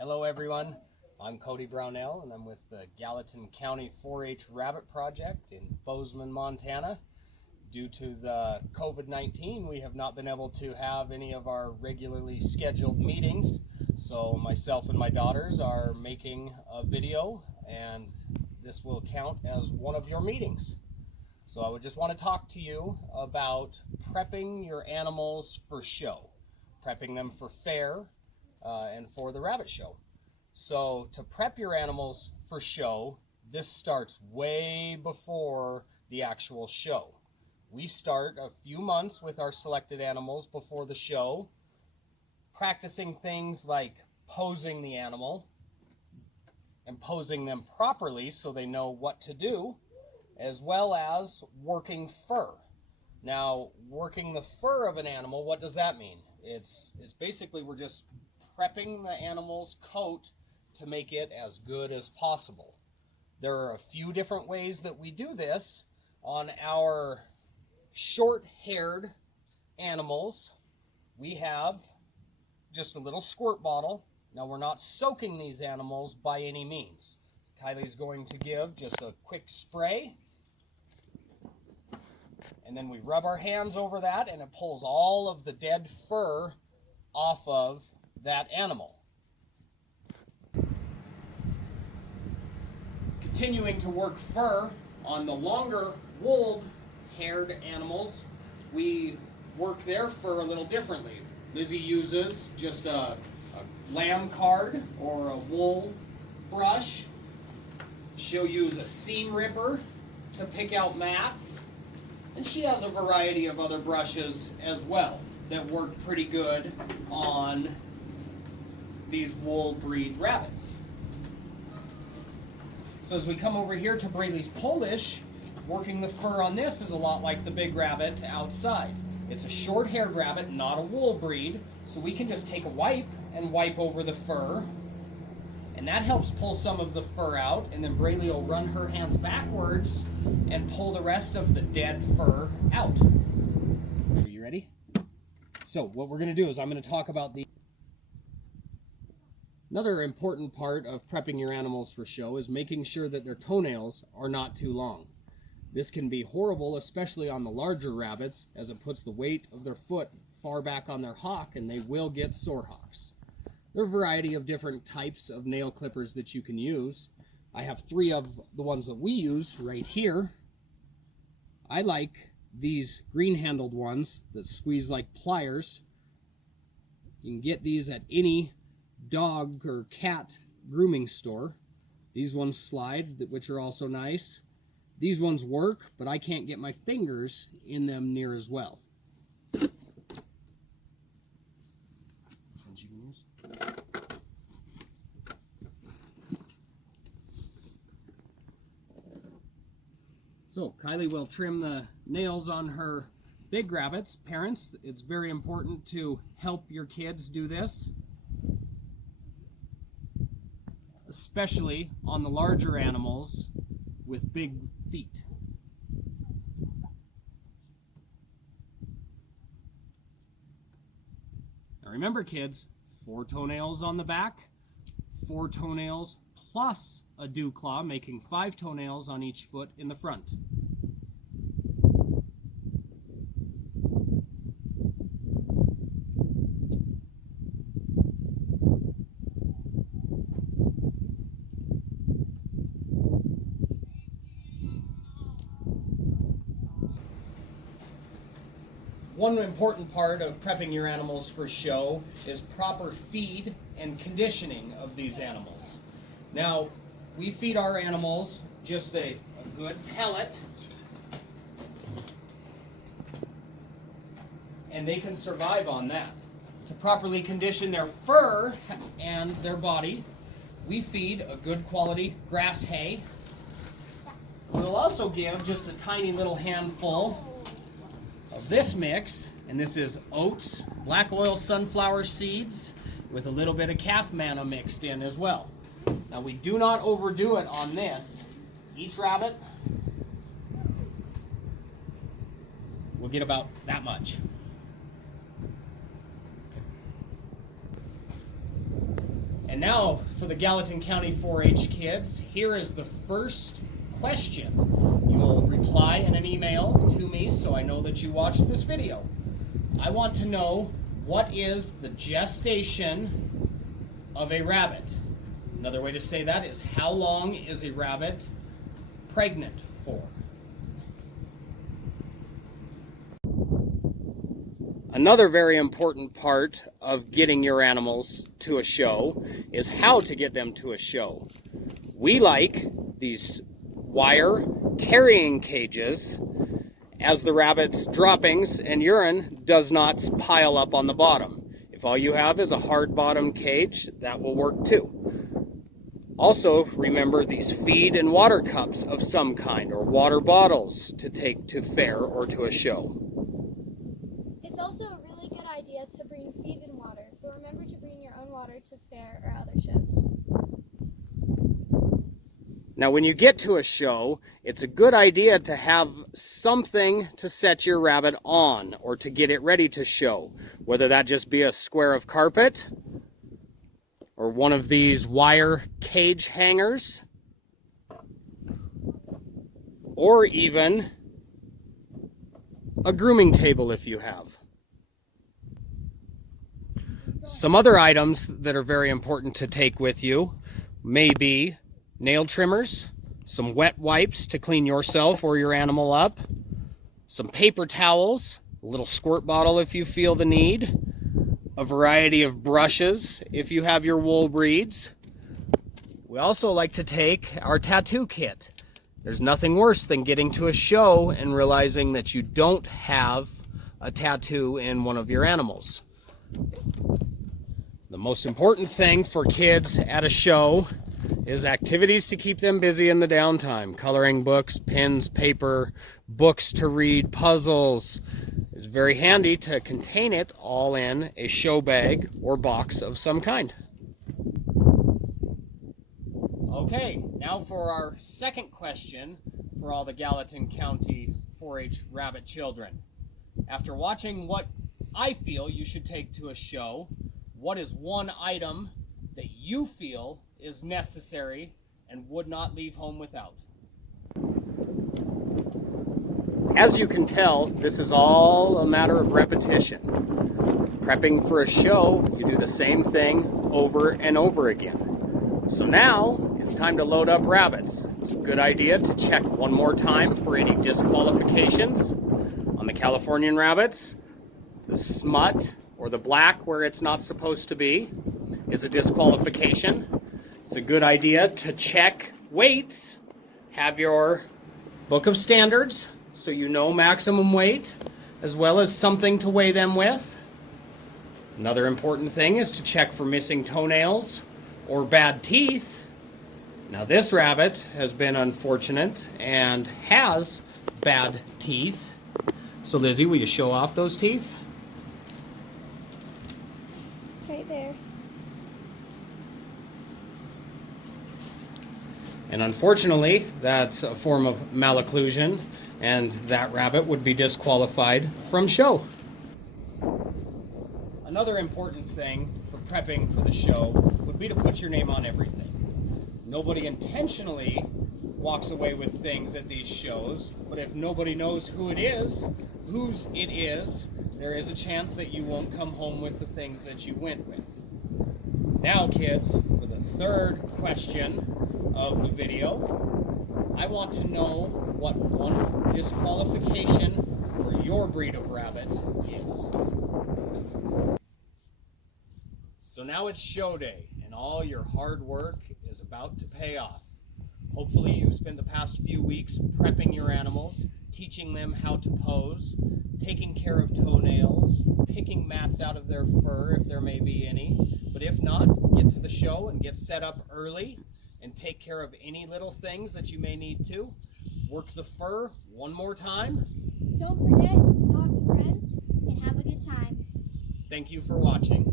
Hello everyone, I'm Cody Brownell and I'm with the Gallatin County 4-H Rabbit Project in Bozeman, Montana. Due to the COVID-19, we have not been able to have any of our regularly scheduled meetings, so myself and my daughters are making a video and this will count as one of your meetings. So I would just want to talk to you about prepping your animals for show, prepping them for fair, and for the rabbit show. So to prep your animals for show, this starts way before the actual show. We start a few months with our selected animals before the show, practicing things like posing the animal and posing them properly so they know what to do, as well as working fur. Now, working the fur of an animal, what does that mean? It's basically we're just prepping the animal's coat to make it as good as possible. There are a few different ways that we do this. On our short-haired animals, we have just a little squirt bottle. Now, we're not soaking these animals by any means. Kylie's going to give just a quick spray, and then we rub our hands over that and it pulls all of the dead fur off of that animal. Continuing to work fur on the longer wool-haired animals, we work their fur a little differently. Lizzie uses just a lamb card or a wool brush. She'll use a seam ripper to pick out mats, and she has a variety of other brushes as well that work pretty good on these wool breed rabbits. So as we come over here to Braley's Polish, working the fur on this is a lot like the big rabbit outside. It's a short-haired rabbit, not a wool breed, so we can just take a wipe and wipe over the fur, and that helps pull some of the fur out, and then Braley will run her hands backwards and pull the rest of the dead fur out. Are you ready? So what we're going to do is I'm going to talk about Another important part of prepping your animals for show is making sure that their toenails are not too long. This can be horrible, especially on the larger rabbits, as it puts the weight of their foot far back on their hock and they will get sore hocks. There are a variety of different types of nail clippers that you can use. I have 3 of the ones that we use right here. I like these green-handled ones that squeeze like pliers. You can get these at any dog or cat grooming store. These ones slide, which are also nice. These ones work, but I can't get my fingers in them near as well. So Kylie will trim the nails on her big rabbits. Parents, it's very important to help your kids do this, especially on the larger animals with big feet. Now remember, kids, 4 toenails on the back, 4 toenails plus a dew claw, making 5 toenails on each foot in the front. One important part of prepping your animals for show is proper feed and conditioning of these animals. Now, we feed our animals just a good pellet, and they can survive on that. To properly condition their fur and their body, we feed a good quality grass hay. We'll also give just a tiny little handful of this mix, and this is oats, black oil sunflower seeds with a little bit of calf manna mixed in as well. Now we do not overdo it on this. Each rabbit will get about that much. And now for the Gallatin County 4-H kids, here is the first question. You'll reply in an email to me so I know that you watched this video. I want to know, what is the gestation of a rabbit? Another way to say that is, how long is a rabbit pregnant for? Another very important part of getting your animals to a show is how to get them to a show. We like these wire carrying cages, as the rabbit's droppings and urine does not pile up on the bottom. If all you have is a hard bottom cage, that will work too. Also, remember these feed and water cups of some kind, or water bottles to take to fair or to a show. It's also a really good idea to bring feed and water, so remember to bring your own water to fair or other shows. Now when you get to a show, it's a good idea to have something to set your rabbit on or to get it ready to show. Whether that just be a square of carpet or one of these wire cage hangers, or even a grooming table if you have. Some other items that are very important to take with you may be nail trimmers, some wet wipes to clean yourself or your animal up, some paper towels, a little squirt bottle if you feel the need, a variety of brushes if you have your wool breeds. We also like to take our tattoo kit. There's nothing worse than getting to a show and realizing that you don't have a tattoo in one of your animals. The most important thing for kids at a show is activities to keep them busy in the downtime. Coloring books, pens, paper, books to read, puzzles. It's very handy to contain it all in a show bag or box of some kind. Okay, now for our second question for all the Gallatin County 4-H rabbit children. After watching what I feel you should take to a show, what is one item that you feel is necessary and would not leave home without? As you can tell, this is all a matter of repetition. Prepping for a show, you do the same thing over and over again. So now it's time to load up rabbits. It's a good idea to check one more time for any disqualifications. On the Californian rabbits, the smut or the black where it's not supposed to be is a disqualification. It's a good idea to check weights. Have your book of standards so you know maximum weight, as well as something to weigh them with. Another important thing is to check for missing toenails or bad teeth. Now this rabbit has been unfortunate and has bad teeth. So Lizzie, will you show off those teeth? Right there. And unfortunately, that's a form of malocclusion, and that rabbit would be disqualified from show. Another important thing for prepping for the show would be to put your name on everything. Nobody intentionally walks away with things at these shows, but if nobody knows whose it is, there is a chance that you won't come home with the things that you went with. Now, kids, for the third question of the video, I want to know what one disqualification for your breed of rabbit is. So now it's show day, and all your hard work is about to pay off. Hopefully you've spent the past few weeks prepping your animals, teaching them how to pose, taking care of toenails, picking mats out of their fur if there may be any. But if not, get to the show and get set up early and take care of any little things that you may need to. Work the fur one more time. Don't forget to talk to friends and have a good time. Thank you for watching.